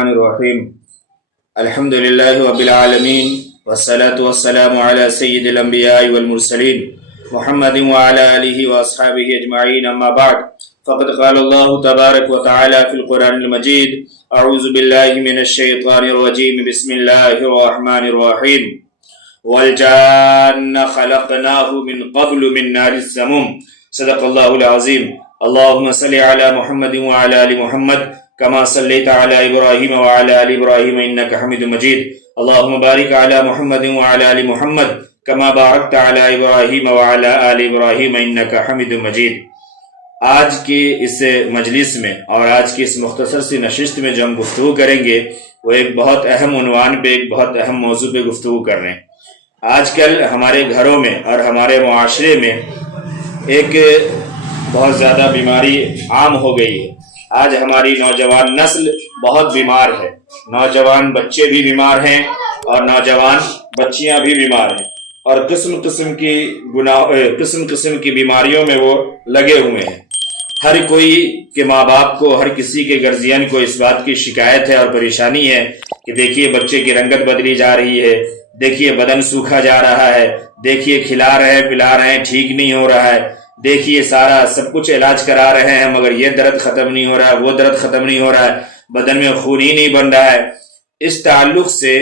الرحمن الرحيم الحمد لله رب العالمين والصلاة والسلام على سيد الأنبياء والمرسلين محمد وعلى آله وأصحابه أجمعين أما بعد فقد قال الله تبارك وتعالى في القرآن المجيد أعوذ بالله من الشيطان الرجيم بسم الله الرحمن الرحيم والجان خلقناه من قبل من نار السموم صدق الله العظيم اللهم صل على محمد وعلى آل محمد كما صليت على إبراهيم وعلى آل إبراهيم إنك حميد مجيد اللهم بارك على محمد وعلى آل محمد كما باركت على إبراهيم وعلى آل إبراهيم إنك حميد مجيد۔ آج کی اس مجلس میں اور آج کی اس مختصر سی نشست میں جو ہم گفتگو کریں گے وہ ایک بہت اہم عنوان پہ، ایک بہت اہم موضوع پہ گفتگو کر رہے ہیں۔ آج کل ہمارے گھروں میں اور ہمارے معاشرے میں ایک بہت زیادہ بیماری عام ہو گئی ہے۔ آج ہماری نوجوان نسل بہت بیمار ہے، نوجوان بچے بھی بیمار ہیں اور نوجوان بچیاں بھی بیمار ہیں، اور قسم قسم کی بیماریوں میں وہ لگے ہوئے ہیں۔ ہر کوئی کے ماں باپ کو، ہر کسی کے گارجین کو اس بات کی شکایت ہے اور پریشانی ہے کہ دیکھیے بچے کی رنگت بدلی جا رہی ہے، دیکھیے بدن سوکھا جا رہا ہے، دیکھیے کھلا رہے ہیں پلا رہے ہیں ٹھیک نہیں ہو رہا ہے، دیکھیے سارا سب کچھ علاج کرا رہے ہیں مگر یہ درد ختم نہیں ہو رہا ہے، وہ درد ختم نہیں ہو رہا ہے، بدن میں خون ہی نہیں بن رہا ہے۔ اس تعلق سے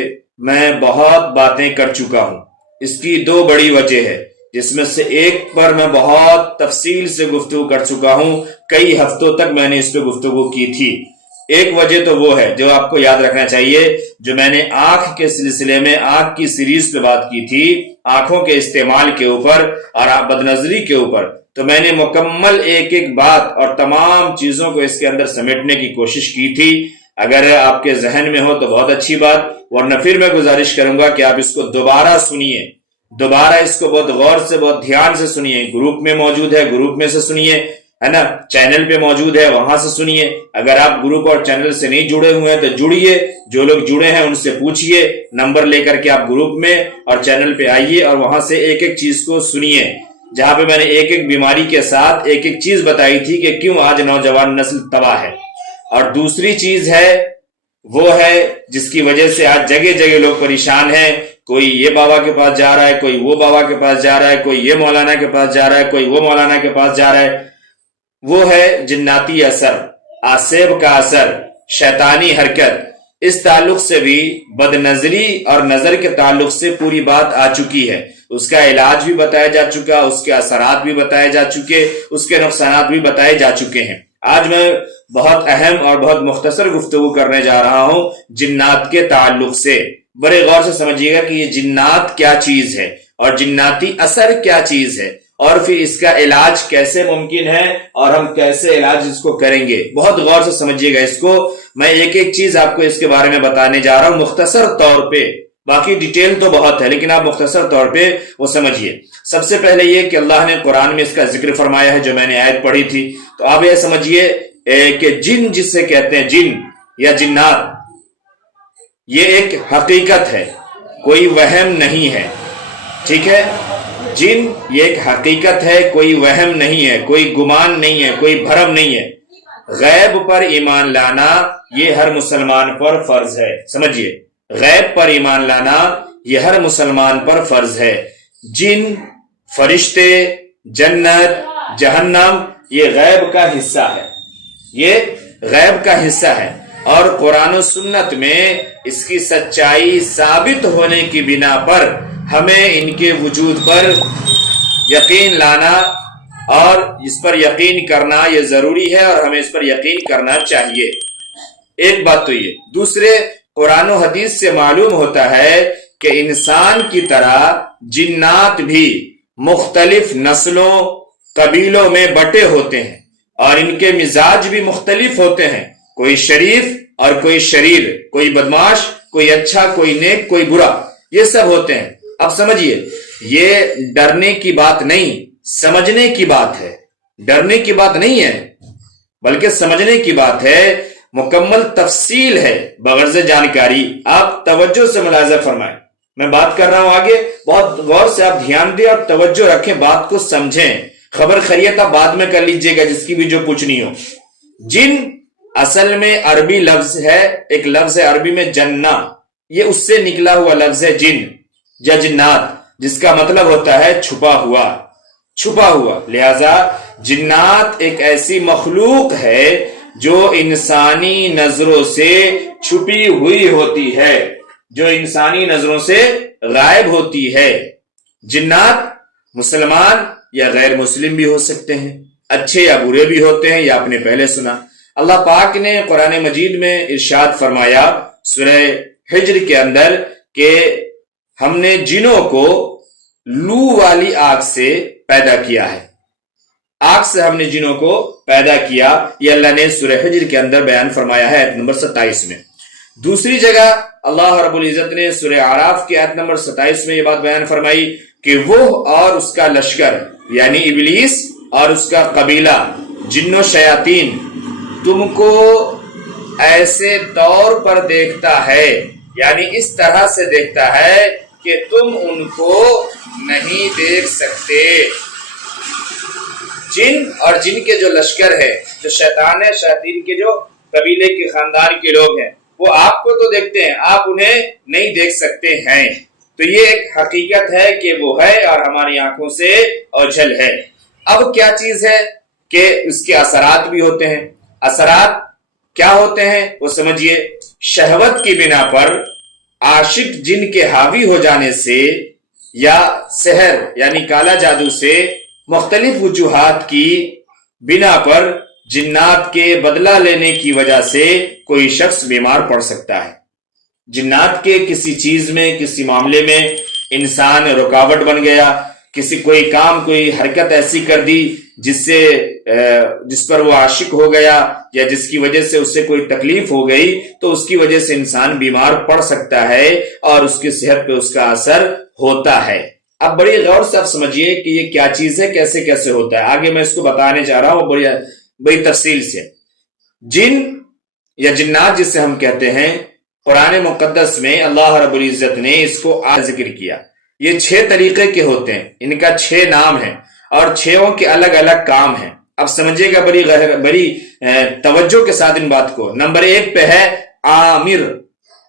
میں بہت باتیں کر چکا ہوں۔ اس کی دو بڑی وجہ ہے، جس میں سے ایک پر میں بہت تفصیل سے گفتگو کر چکا ہوں، کئی ہفتوں تک میں نے اس پہ گفتگو کی تھی۔ ایک وجہ تو وہ ہے جو آپ کو یاد رکھنا چاہیے، جو میں نے آنکھ کے سلسلے میں آنکھ کی سیریز پہ بات کی تھی، آنکھوں کے استعمال کے اوپر اور بدنظری کے اوپر، تو میں نے مکمل ایک ایک بات اور تمام چیزوں کو اس کے اندر سمیٹنے کی کوشش کی تھی۔ اگر آپ کے ذہن میں ہو تو بہت اچھی بات، ورنہ پھر میں گزارش کروں گا کہ آپ اس کو دوبارہ سنیے، دوبارہ اس کو بہت غور سے بہت دھیان سے سنیے۔ گروپ میں موجود ہے، گروپ میں سے سنیے، ہے نا، چینل پہ موجود ہے وہاں سے سنیے۔ اگر آپ گروپ اور چینل سے نہیں جڑے ہوئے ہیں تو جڑیے، جو لوگ جڑے ہیں ان سے پوچھئے، نمبر لے کر کے آپ گروپ میں اور چینل پہ آئیے اور وہاں سے ایک ایک چیز کو سنیے، جہاں پہ میں نے ایک ایک بیماری کے ساتھ ایک ایک چیز بتائی تھی کہ کیوں آج نوجوان نسل تباہ ہے۔ اور دوسری چیز ہے، وہ ہے جس کی وجہ سے آج جگہ جگہ لوگ پریشان ہیں، کوئی یہ بابا کے پاس جا رہا ہے، کوئی وہ بابا کے پاس جا رہا ہے، کوئی یہ مولانا کے پاس جا رہا ہے، کوئی وہ مولانا کے پاس جا رہا ہے، وہ ہے جناتی اثر، آسیب کا اثر، شیطانی حرکت۔ اس تعلق سے بھی بد نظری اور نظر کے تعلق سے پوری بات آ چکی ہے، اس کا علاج بھی بتایا جا چکا، اس کے اثرات بھی بتائے جا چکے، اس کے نقصانات بھی بتائے جا چکے ہیں۔ آج میں بہت اہم اور بہت مختصر گفتگو کرنے جا رہا ہوں جنات کے تعلق سے۔ بڑے غور سے سمجھیے گا کہ یہ جنات کیا چیز ہے اور جناتی اثر کیا چیز ہے، اور پھر اس کا علاج کیسے ممکن ہے اور ہم کیسے علاج اس کو کریں گے۔ بہت غور سے سمجھیے گا اس کو، میں ایک ایک چیز آپ کو اس کے بارے میں بتانے جا رہا ہوں مختصر طور پہ، باقی ڈیٹیل تو بہت ہے لیکن آپ مختصر طور پہ وہ سمجھیے۔ سب سے پہلے یہ کہ اللہ نے قرآن میں اس کا ذکر فرمایا ہے، جو میں نے آیت پڑھی تھی، تو آپ یہ سمجھیے کہ جن جس سے کہتے ہیں جن یا جنات، یہ ایک حقیقت ہے، کوئی وہم نہیں ہے، ٹھیک ہے؟ جن یہ ایک حقیقت ہے، کوئی وہم نہیں ہے، کوئی گمان نہیں ہے، کوئی بھرم نہیں ہے۔ غیب پر ایمان لانا یہ ہر مسلمان پر فرض ہے، سمجھیے، غیب پر ایمان لانا یہ ہر مسلمان پر فرض ہے۔ جن، فرشتے، جنت، جہنم، یہ غیب کا حصہ ہے، یہ غیب کا حصہ ہے، اور قرآن و سنت میں اس کی سچائی ثابت ہونے کی بنا پر ہمیں ان کے وجود پر یقین لانا اور اس پر یقین کرنا یہ ضروری ہے، اور ہمیں اس پر یقین کرنا چاہیے۔ ایک بات تو یہ، دوسرے قرآن و حدیث سے معلوم ہوتا ہے کہ انسان کی طرح جنات بھی مختلف نسلوں، قبیلوں میں بٹے ہوتے ہیں، اور ان کے مزاج بھی مختلف ہوتے ہیں، کوئی شریف اور کوئی شریر، کوئی بدماش، کوئی اچھا، کوئی نیک، کوئی برا، یہ سب ہوتے ہیں۔ اب سمجھیے، یہ ڈرنے کی بات نہیں، سمجھنے کی بات ہے، ڈرنے کی بات نہیں ہے بلکہ سمجھنے کی بات ہے، مکمل تفصیل ہے بغرض جانکاری۔ آپ توجہ سے ملاحظہ فرمائیں، میں بات کر رہا ہوں آگے، بہت غور سے آپ دھیان دیں اور توجہ رکھیں، بات کو سمجھیں۔ خبر خیریت آپ بعد میں کر لیجئے گا جس کی بھی جو پوچھنی ہو۔ جن اصل میں عربی لفظ ہے، ایک لفظ ہے عربی میں جنہ، یہ اس سے نکلا ہوا لفظ ہے جن یا جنات، جس کا مطلب ہوتا ہے چھپا ہوا، چھپا ہوا۔ لہذا جنات ایک ایسی مخلوق ہے جو انسانی نظروں سے چھپی ہوئی ہوتی ہے، جو انسانی نظروں سے غائب ہوتی ہے۔ جنات مسلمان یا غیر مسلم بھی ہو سکتے ہیں، اچھے یا برے بھی ہوتے ہیں، یا آپ نے پہلے سنا۔ اللہ پاک نے قرآن مجید میں ارشاد فرمایا سورہ حجر کے اندر کہ ہم نے جنوں کو لو والی آگ سے پیدا کیا ہے، آگ سے ہم نے جنوں کو پیدا کیا، یہ اللہ نے سورہ حجر کے اندر بیان فرمایا ہے آیت نمبر 27 میں۔ دوسری جگہ اللہ رب العزت نے سورہ اعراف کی آیت نمبر 27 میں یہ بات بیان فرمائی کہ وہ اور اس کا لشکر یعنی ابلیس اور اس کا قبیلہ جن و شیاطین تم کو ایسے طور پر دیکھتا ہے، یعنی اس طرح سے دیکھتا ہے کہ تم ان کو نہیں دیکھ سکتے۔ جن اور جن کے جو لشکر ہے، جو شیطان ہے، شیاطین کے جو قبیلے کے خاندان کے لوگ ہیں، وہ آپ کو تو دیکھتے ہیں، آپ انہیں نہیں دیکھ سکتے ہیں۔ تو یہ ایک حقیقت ہے کہ وہ ہے اور ہماری آنکھوں سے اوجھل ہے۔ اب کیا چیز ہے کہ اس کے اثرات بھی ہوتے ہیں۔ اثرات کیا ہوتے ہیں وہ سمجھیے۔ شہوت کی بنا پر عاشق جن کے حاوی ہو جانے سے یا سحر یعنی کالا جادو سے مختلف وجوہات کی بنا پر جنات کے بدلہ لینے کی وجہ سے کوئی شخص بیمار پڑ سکتا ہے۔ جنات کے کسی چیز میں، کسی معاملے میں انسان رکاوٹ بن گیا، کوئی کام، کوئی حرکت ایسی کر دی جس پر وہ عاشق ہو گیا یا جس کی وجہ سے اس سے کوئی تکلیف ہو گئی، تو اس کی وجہ سے انسان بیمار پڑ سکتا ہے اور اس کی صحت پہ اس کا اثر ہوتا ہے۔ اب بڑی غور سے آپ سمجھیے کہ یہ کیا چیز ہے، کیسے کیسے ہوتا ہے۔ آگے میں اس کو بتانے جا رہا ہوں بڑی تفصیل سے۔ جن یا جنات جسے ہم کہتے ہیں، قرآن مقدس میں اللہ رب العزت نے اس کو ذکر کیا۔ یہ 6 طریقے کے ہوتے ہیں، ان کا 6 نام ہیں اور 6 کے الگ الگ کام ہیں۔ اب سمجھے گا بڑی توجہ کے ساتھ ان بات کو۔ نمبر 1 پہ ہے عامر،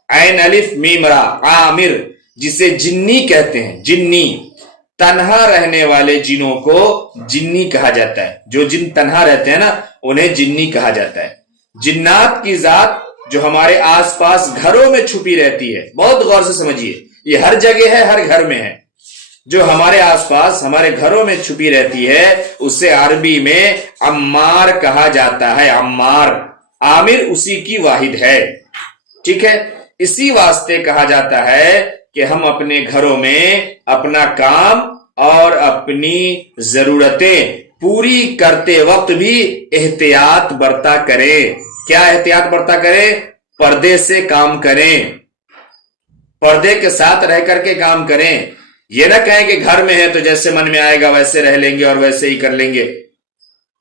عین الف میم را، عامر، جسے جنی کہتے ہیں۔ جنی، تنہا رہنے والے جنوں کو جنی کہا جاتا ہے۔ جو جن تنہا رہتے ہیں نا، انہیں جنی کہا جاتا ہے۔ جنات کی ذات جو ہمارے آس پاس گھروں میں چھپی رہتی ہے، بہت غور سے سمجھیے، یہ ہر جگہ ہے، ہر گھر میں ہے۔ جو ہمارے آس پاس ہمارے گھروں میں چھپی رہتی ہے اسے عربی میں عمار کہا جاتا ہے۔ عمار، عامر اسی کی واحد ہے، ٹھیک ہے۔ اسی واسطے کہا جاتا ہے کہ ہم اپنے گھروں میں اپنا کام اور اپنی ضرورتیں پوری کرتے وقت بھی احتیاط برتا کریں۔ کیا احتیاط برتا کریں؟ پردے سے کام کریں، پردے کے ساتھ رہ کر کے کام کریں۔ یہ نہ کہیں کہ گھر میں ہے تو جیسے من میں آئے گا ویسے رہ لیں گے اور ویسے ہی کر لیں گے۔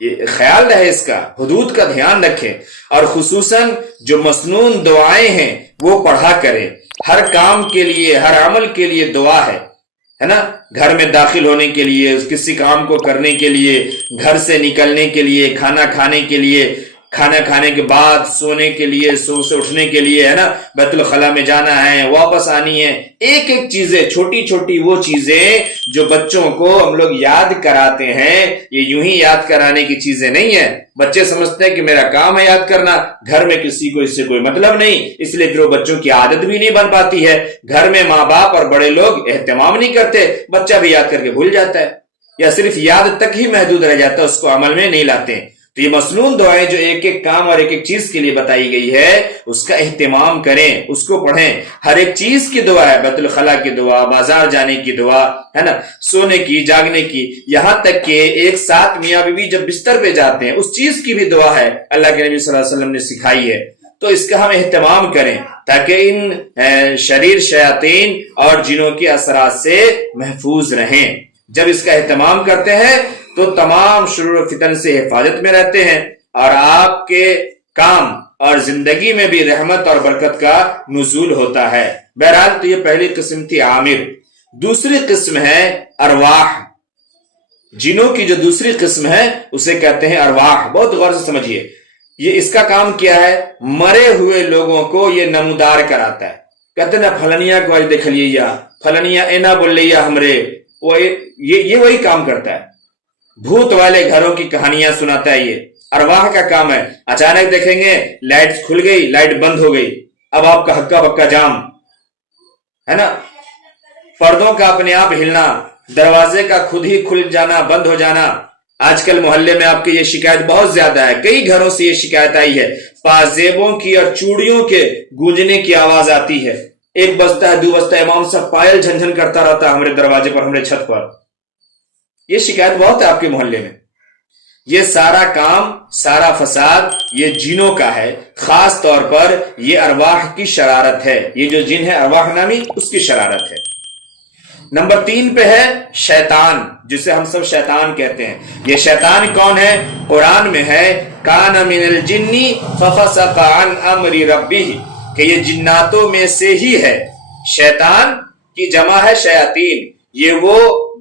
یہ خیال رہے، اس کا حدود کا دھیان رکھیں، اور خصوصاً جو مسنون دعائیں ہیں وہ پڑھا کریں۔ ہر کام کے لیے، ہر عمل کے لیے دعا ہے نا۔ گھر میں داخل ہونے کے لیے، کسی کام کو کرنے کے لیے، گھر سے نکلنے کے لیے، کھانا کھانے کے لیے، کھانا کھانے کے بعد سونے کے لیے، سو سے اٹھنے کے لیے، ہے نا، بیت الخلاء میں جانا ہے، واپس آنی ہے۔ ایک ایک چیزیں، چھوٹی چھوٹی وہ چیزیں جو بچوں کو ہم لوگ یاد کراتے ہیں، یہ یوں ہی یاد کرانے کی چیزیں نہیں ہیں۔ بچے سمجھتے ہیں کہ میرا کام ہے یاد کرنا، گھر میں کسی کو اس سے کوئی مطلب نہیں، اس لیے پھر وہ بچوں کی عادت بھی نہیں بن پاتی ہے۔ گھر میں ماں باپ اور بڑے لوگ اہتمام نہیں کرتے، بچہ بھی یاد کر کے بھول جاتا ہے، یا صرف یاد تک ہی محدود رہ جاتا ہے، اس کو عمل میں نہیں لاتے ہیں۔ تو یہ مسنون دعائیں جو ایک ایک کام اور ایک ایک چیز کے لیے بتائی گئی ہے، اس کا اہتمام کریں، اس کو پڑھیں۔ ہر ایک چیز کی دعا ہے، بیت الخلاء کی دعا، بازار جانے کی دعا، ہے نا، سونے کی، جاگنے کی، یہاں تک کہ ایک ساتھ میاں بیوی جب بستر پہ جاتے ہیں اس چیز کی بھی دعا ہے، اللہ کے نبی صلی اللہ علیہ وسلم نے سکھائی ہے۔ تو اس کا ہم اہتمام کریں تاکہ ان شریر شیاطین اور جنوں کے اثرات سے محفوظ رہیں۔ جب اس کا اہتمام کرتے ہیں تو تمام شرور و فتن سے حفاظت میں رہتے ہیں، اور آپ کے کام اور زندگی میں بھی رحمت اور برکت کا نزول ہوتا ہے۔ بہرحال تو یہ پہلی قسم تھی عامر۔ دوسری قسم ہے ارواح۔ جنوں کی جو دوسری قسم ہے اسے کہتے ہیں ارواح۔ بہت غور سے سمجھیے، یہ اس کا کام کیا ہے؟ مرے ہوئے لوگوں کو یہ نمودار کراتا ہے. کہتے نا پھلنیا کو آج دیکھ لیا، پھلنیا اینا بول لیا ہمرے، یہ وہی کام کرتا ہے. بھوت والے گھروں کی کہانیاں سناتا ہے. یہ ارواح کا کام ہے. اچانک دیکھیں گے لائٹ کھل گئی، لائٹ بند ہو گئی، اب آپ کا ہکا بکا جام ہے نا. پردوں کا اپنے آپ ہلنا، دروازے کا خود ہی کھل جانا، بند ہو جانا. آج کل محلے میں آپ کی یہ شکایت بہت زیادہ ہے، کئی گھروں سے یہ شکایت آئی ہے. پازیبوں کی اور چوڑیوں کے گونجنے کی آواز آتی ہے. ایک بجتا ہے، دو بجتا ہے، امام صاحب پائل جھنجھن کرتا رہتا ہے ہمارے دروازے پر، ہمارے چھت پر. یہ شکایت بہت ہے آپ کے محلے میں. یہ سارا کام، سارا فساد یہ جنوں کا ہے. خاص طور پر یہ ارواح کی شرارت ہے. یہ جو جن ہے ارواح نامی، اس کی شرارت ہے. نمبر 3 پہ ہے شیطان، جسے ہم سب شیطان کہتے ہیں. یہ شیطان کون ہے؟ قرآن میں ہے کان من الجن ففسق عن امر ربہ، کہ یہ جناتوں میں سے ہی ہے. شیطان کی جمع ہے شیاطین. یہ وہ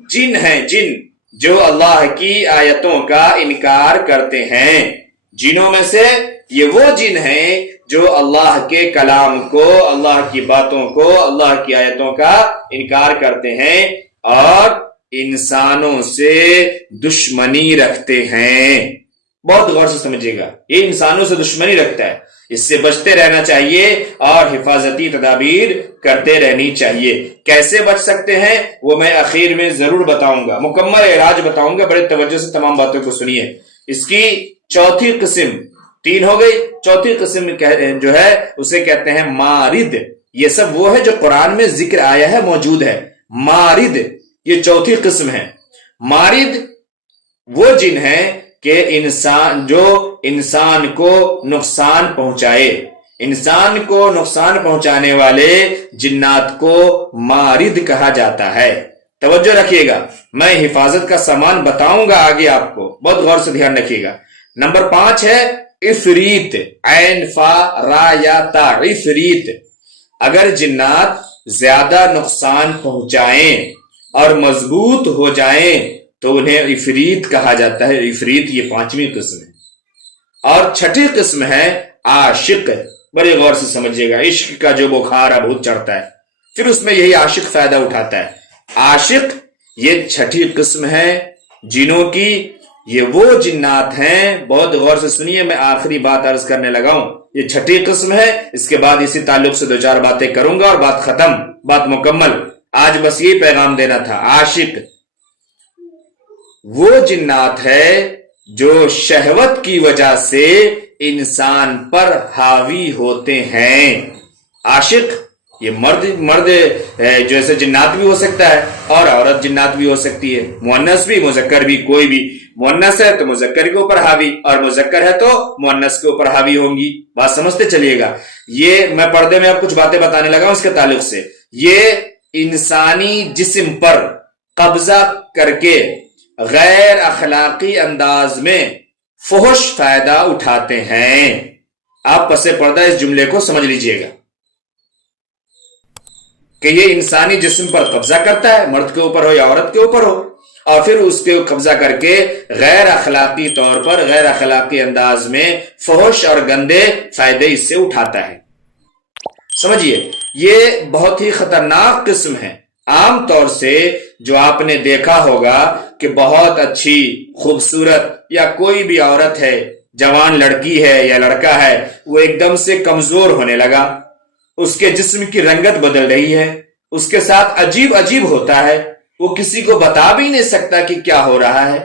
جن ہیں، جن جو اللہ کی آیتوں کا انکار کرتے ہیں. جنوں میں سے یہ وہ جن ہیں جو اللہ کے کلام کو، اللہ کی باتوں کو، اللہ کی آیتوں کا انکار کرتے ہیں اور انسانوں سے دشمنی رکھتے ہیں. بہت غور سے سمجھے گا، یہ انسانوں سے دشمنی رکھتا ہے. اس سے بچتے رہنا چاہیے اور حفاظتی تدابیر کرتے رہنی چاہیے. کیسے بچ سکتے ہیں وہ میں اخیر میں ضرور بتاؤں گا، مکمل علاج بتاؤں گا. بڑے توجہ سے تمام باتوں کو سنیے. اس کی چوتھی قسم، 3 ہو گئی، چوتھی قسم جو ہے اسے کہتے ہیں مارد. یہ سب وہ ہے جو قرآن میں ذکر آیا ہے، موجود ہے. مارد یہ چوتھی قسم ہے. مارد وہ جن ہیں کہ جو انسان کو نقصان پہنچائے. انسان کو نقصان پہنچانے والے جنات کو مارد کہا جاتا ہے. توجہ رکھیے گا، میں حفاظت کا سامان بتاؤں گا آگے آپ کو، بہت غور سے دھیان رکھیے گا. نمبر 5 ہے عفریت، عین فا را یا تا، عفریت. اگر جنات زیادہ نقصان پہنچائیں اور مضبوط ہو جائیں تو انہیں عفریت کہا جاتا ہے. عفریت یہ 5ویں قسم ہے. اور 6ٹھی قسم ہے عاشق. بڑے غور سے سمجھیے گا، عشق کا جو بخار بہت چڑھتا ہے، پھر اس میں یہی عاشق فائدہ اٹھاتا ہے. عاشق یہ 6ٹھی قسم ہے جنوں کی. یہ وہ جنات ہیں، بہت غور سے سنیے، میں آخری بات عرض کرنے لگا ہوں. یہ 6ٹھی قسم ہے. اس کے بعد اسی تعلق سے 2-4 باتیں کروں گا اور بات ختم، بات مکمل. آج بس یہ پیغام دینا تھا. عاشق وہ جنات ہے جو شہوت کی وجہ سے انسان پر حاوی ہوتے ہیں. عاشق یہ مرد جیسے جنات بھی ہو سکتا ہے اور عورت جنات بھی ہو سکتی ہے. مؤنث بھی، مذکر بھی. کوئی بھی مؤنث ہے تو مذکر کے اوپر حاوی، اور مذکر ہے تو مؤنث کے اوپر حاوی ہوں گی. بات سمجھتے چلیے گا. یہ میں پردے میں اب کچھ باتیں بتانے لگا ہوں اس کے تعلق سے. یہ انسانی جسم پر قبضہ کر کے غیر اخلاقی انداز میں فحش فائدہ اٹھاتے ہیں. آپ پس پردہ اس جملے کو سمجھ لیجئے گا کہ یہ انسانی جسم پر قبضہ کرتا ہے، مرد کے اوپر ہو یا عورت کے اوپر ہو، اور پھر اس کے قبضہ کر کے غیر اخلاقی طور پر، غیر اخلاقی انداز میں فحش اور گندے فائدے اس سے اٹھاتا ہے. سمجھیے، یہ بہت ہی خطرناک قسم ہے. عام طور سے جو آپ نے دیکھا ہوگا کہ بہت اچھی، خوبصورت یا کوئی بھی عورت ہے، جوان لڑکی ہے یا لڑکا ہے، وہ ایک دم سے کمزور ہونے لگا، اس کے جسم کی رنگت بدل رہی ہے، اس کے ساتھ عجیب عجیب ہوتا ہے، وہ کسی کو بتا بھی نہیں سکتا کہ کیا ہو رہا ہے.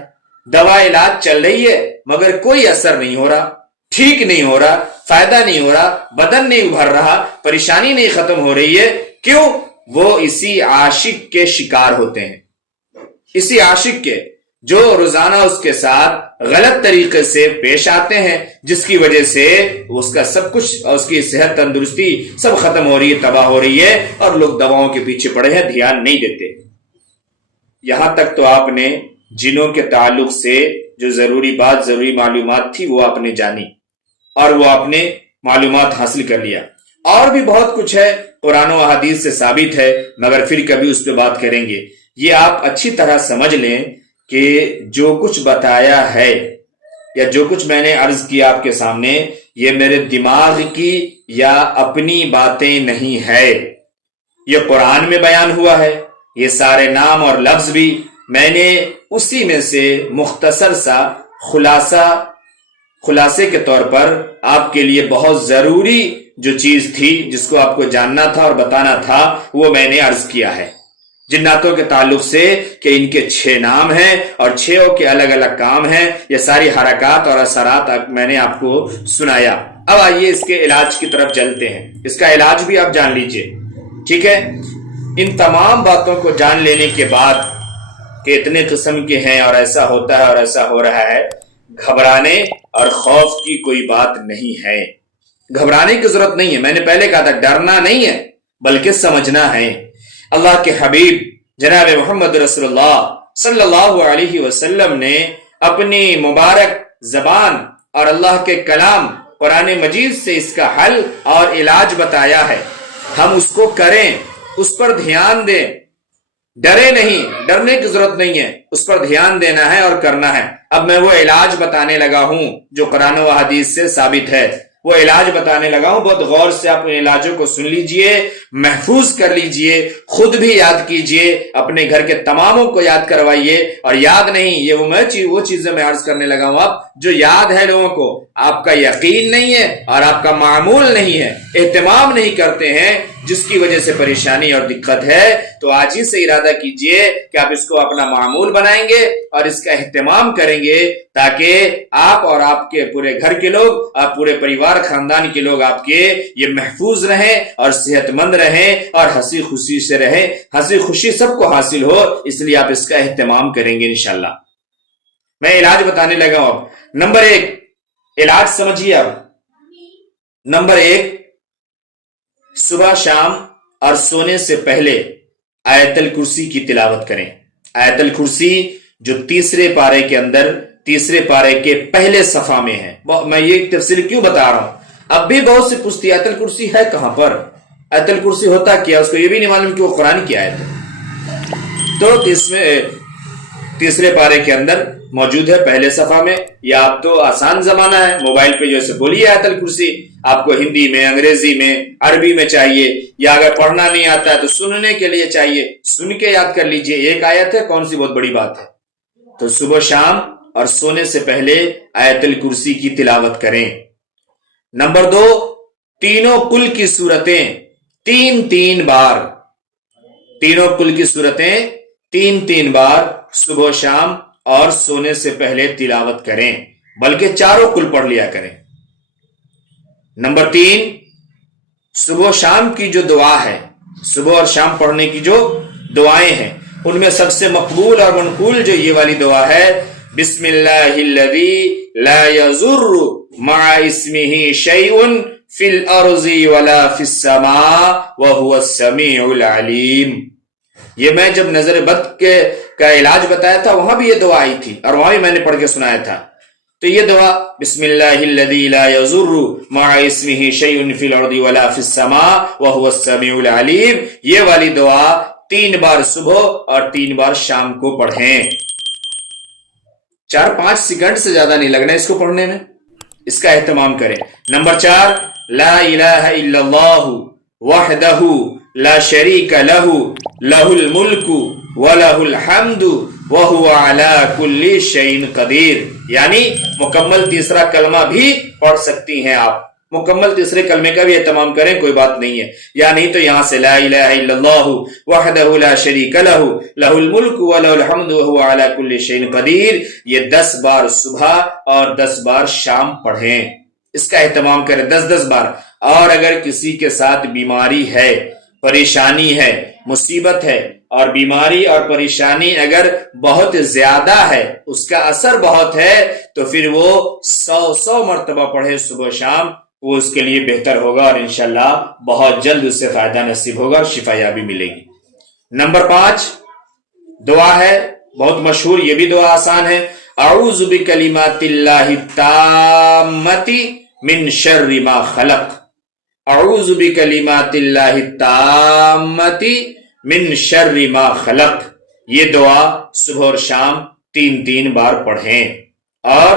دوا علاج چل رہی ہے مگر کوئی اثر نہیں ہو رہا، ٹھیک نہیں ہو رہا، فائدہ نہیں ہو رہا، بدن نہیں ابھر رہا، پریشانی نہیں ختم ہو رہی ہے. کیوں؟ وہ اسی عاشق کے شکار ہوتے ہیں. اسی عاشق کے جو روزانہ اس کے ساتھ غلط طریقے سے پیش آتے ہیں، جس کی وجہ سے اس کا سب کچھ، اس کی صحت تندرستی سب ختم ہو رہی ہے، تباہ ہو رہی ہے، اور لوگ دواؤں کے پیچھے پڑے ہیں، دھیان نہیں دیتے. یہاں تک تو آپ نے جنوں کے تعلق سے جو ضروری بات، ضروری معلومات تھی وہ آپ نے جانی اور وہ آپ نے معلومات حاصل کر لیا. اور بھی بہت کچھ ہے، قرآن و حدیث سے ثابت ہے، مگر پھر کبھی اس پہ بات کریں گے. یہ آپ اچھی طرح سمجھ لیں کہ جو کچھ بتایا ہے یا جو کچھ میں نے عرض کیا آپ کے سامنے یہ میرے دماغ کی یا اپنی باتیں نہیں ہے، یہ قرآن میں بیان ہوا ہے۔ یہ سارے نام اور لفظ بھی میں نے اسی میں سے مختصر سا خلاصے کے طور پر آپ کے لیے بہت ضروری جو چیز تھی جس کو آپ کو جاننا تھا اور بتانا تھا وہ میں نے عرض کیا ہے جناتوں کے تعلق سے کہ ان کے 6 نام ہیں اور 6 کے الگ الگ کام ہیں۔ یہ ساری حرکات اور اثرات میں نے آپ کو سنایا۔ اب آئیے اس کے علاج کی طرف چلتے ہیں، اس کا علاج بھی آپ جان لیجئے، ٹھیک ہے؟ ان تمام باتوں کو جان لینے کے بعد کہ اتنے قسم کے ہیں اور ایسا ہوتا ہے اور ایسا ہو رہا ہے، گھبرانے اور خوف کی کوئی بات نہیں ہے، گھبرانے کی ضرورت نہیں ہے۔ میں نے پہلے کہا تھا ڈرنا نہیں ہے بلکہ سمجھنا ہے۔ اللہ کے حبیب جناب محمد رسول اللہ صلی اللہ علیہ وسلم نے اپنی مبارک زبان اور اللہ کے کلام قرآن مجید سے اس کا حل اور علاج بتایا ہے۔ ہم اس کو کریں، اس پر دھیان دیں، ڈرے نہیں، ڈرنے کی ضرورت نہیں ہے، اس پر دھیان دینا ہے اور کرنا ہے۔ اب میں وہ علاج بتانے لگا ہوں جو قرآن و حدیث سے ثابت ہے، وہ علاج بتانے لگا ہوں۔ بہت غور سے آپ ان علاجوں کو سن لیجئے، محفوظ کر لیجئے، خود بھی یاد کیجئے، اپنے گھر کے تماموں کو یاد کروائیے۔ اور یاد نہیں، یہ وہ چیزیں میں عرض کرنے لگا ہوں آپ جو یاد ہے لوگوں کو، آپ کا یقین نہیں ہے اور آپ کا معمول نہیں ہے، اہتمام نہیں کرتے ہیں، جس کی وجہ سے پریشانی اور دقت ہے۔ تو آج ہی سے ارادہ کیجئے کہ آپ اس کو اپنا معمول بنائیں گے اور اس کا اہتمام کریں گے تاکہ آپ اور آپ کے پورے گھر کے لوگ، آپ پورے پریوار خاندان کے لوگ آپ کے یہ محفوظ رہیں اور صحت مند رہیں اور ہنسی خوشی سے رہیں، ہنسی خوشی سب کو حاصل ہو، اس لیے آپ اس کا اہتمام کریں گے انشاءاللہ۔ میں علاج بتانے لگا ہوں اب۔ نمبر 1 علاج سمجھیے اب۔ نمبر 1 صبح شام اور سونے سے پہلے آیت الکرسی کی تلاوت کریں۔ آیت الکرسی جو تیسرے پارے کے اندر، تیسرے پارے کے پہلے صفحہ میں ہے۔ میں یہ تفصیل کیوں بتا رہا ہوں، اب بھی بہت سے پوچھتی آیت الکرسی ہے کہاں پر، آیت الکرسی ہوتا کیا، اس کو یہ بھی نہیں معلوم کہ وہ قرآن کی آیت ہے۔ تو تیسرے پارے کے اندر موجود ہے پہلے صفحہ میں، یا آپ تو آسان زمانہ ہے، موبائل پہ جو سے بولیے آیت الکرسی، آپ کو ہندی میں، انگریزی میں، عربی میں چاہیے، یا اگر پڑھنا نہیں آتا ہے تو سننے کے لیے چاہیے، سن کے یاد کر لیجئے، ایک آیت ہے، کون سی بہت بڑی بات ہے۔ تو صبح شام اور سونے سے پہلے آیت الکرسی کی تلاوت کریں۔ نمبر 2 تینوں کل کی صورتیں 3 بار، تینوں کل کی صورتیں 3 بار صبح و شام اور سونے سے پہلے تلاوت کریں، بلکہ چاروں کل پڑھ لیا کریں۔ نمبر 3 صبح و شام کی جو دعا ہے، صبح اور شام پڑھنے کی جو دعائیں ہیں، ان میں سب سے مقبول اور منقول جو یہ والی دعا ہے، بسم اللہ الذی لا یضر مع اسمہ شیء فی الارض ولا فی السماء وہو السمیع العلیم۔ یہ میں جب نظر بد کا علاج بتایا تھا وہاں بھی یہ دعا آئی تھی اور وہاں بھی میں نے پڑھ کے سنایا تھا۔ تو یہ دعا بسم اللہ الذی لا یضر مع اسمہ شیء فی الارض ولا فی السماء وہو السمیع العلیم، یہ والی دعا 3 بار صبح اور 3 بار شام کو پڑھیں۔ 4-5 سیکنڈ سے زیادہ نہیں لگنا اس کو پڑھنے میں، اس کا اہتمام کریں۔ نمبر 4 لا الہ الا اللہ وحدہ لا شریک لہ لہ الملک ولہ الحمد وہو علی کل شیء قدیر، یعنی مکمل تیسرا کلمہ بھی پڑھ سکتی ہیں آپ، مکمل تیسرے کلمے کا بھی اہتمام کریں، کوئی بات نہیں ہے، یا نہیں تو یہاں سے لا الہ الا اللہ وحدہ لا شریک لہ لہ الملک ولہ الحمد وہو علی کل شیء قدیر، یہ 10 بار صبح اور 10 بار شام پڑھیں، اس کا اہتمام کریں 10 بار۔ اور اگر کسی کے ساتھ بیماری ہے، پریشانی ہے، مصیبت ہے، اور بیماری اور پریشانی اگر بہت زیادہ ہے، اس کا اثر بہت ہے، تو پھر وہ 100 مرتبہ پڑھے صبح شام، وہ اس کے لیے بہتر ہوگا اور انشاءاللہ بہت جلد اس سے فائدہ نصیب ہوگا اور شفا یابی ملے گی۔ نمبر 5 دعا ہے بہت مشہور، یہ بھی دعا آسان ہے، اعوذ بکلمات اللہ التامۃ من شر ما خلق، اعوذ بکلمات اللہ التامۃ من شر ما خلق، یہ دعا صبح اور شام 3 بار پڑھیں اور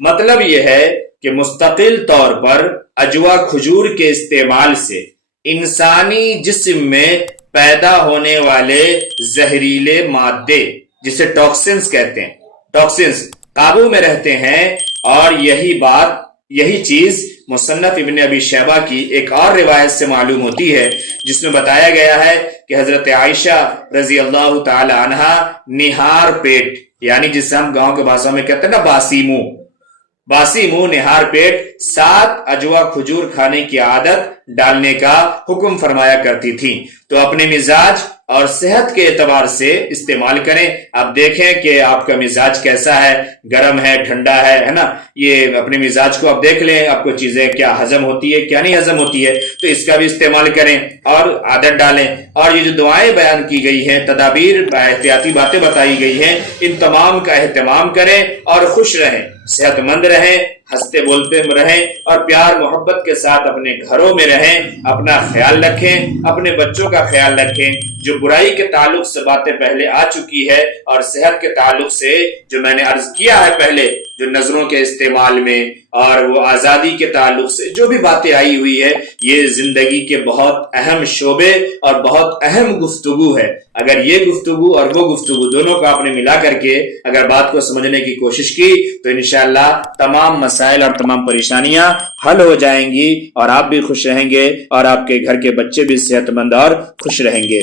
مطلب یہ ہے کہ مستقل طور پر اجوا کھجور کے استعمال سے انسانی جسم میں پیدا ہونے والے زہریلے مادے جسے ٹاکسنز کہتے ہیں، ٹاکسنز قابو میں رہتے ہیں۔ اور یہی چیز مصنف ابن ابی شیبہ کی ایک اور روایت سے معلوم ہوتی ہے، جس میں بتایا گیا ہے کہ حضرت عائشہ رضی اللہ تعالی عنہا نہار پیٹ، یعنی جسے ہم گاؤں کے بھاشا میں کہتے ہیں نا باسی منہ نہار پیٹ 7 اجوا کھجور کھانے کی عادت ڈالنے کا حکم فرمایا کرتی تھی۔ تو اپنے مزاج اور صحت کے اعتبار سے استعمال کریں۔ آپ دیکھیں کہ آپ کا مزاج کیسا ہے، گرم ہے، ٹھنڈا ہے نا، یہ اپنے مزاج کو آپ دیکھ لیں، آپ کو چیزیں کیا ہضم ہوتی ہے کیا نہیں ہضم ہوتی ہے، تو اس کا بھی استعمال کریں اور عادت ڈالیں۔ اور یہ جو دعائیں بیان کی گئی ہیں، تدابیر، احتیاطی باتیں بتائی گئی ہیں، ان تمام کا اہتمام کریں اور خوش رہیں، صحت مند رہیں، ہنستے بولتے رہیں اور پیار محبت کے ساتھ اپنے گھروں میں رہیں۔ اپنا خیال رکھیں، اپنے بچوں کا خیال رکھیں۔ جو برائی کے تعلق سے باتیں پہلے آ چکی ہے اور صحت کے تعلق سے جو میں نے عرض کیا ہے پہلے، جو نظروں کے استعمال میں اور وہ آزادی کے تعلق سے جو بھی باتیں آئی ہوئی ہے، یہ زندگی کے بہت اہم شعبے اور بہت اہم گفتگو ہے۔ اگر یہ گفتگو اور وہ گفتگو دونوں کو آپ نے ملا کر کے اگر بات کو سمجھنے کی کوشش کی تو انشاءاللہ تمام مسائل اور تمام پریشانیاں حل ہو جائیں گی اور آپ بھی خوش رہیں گے اور آپ کے گھر کے بچے بھی صحت مند اور خوش رہیں گے۔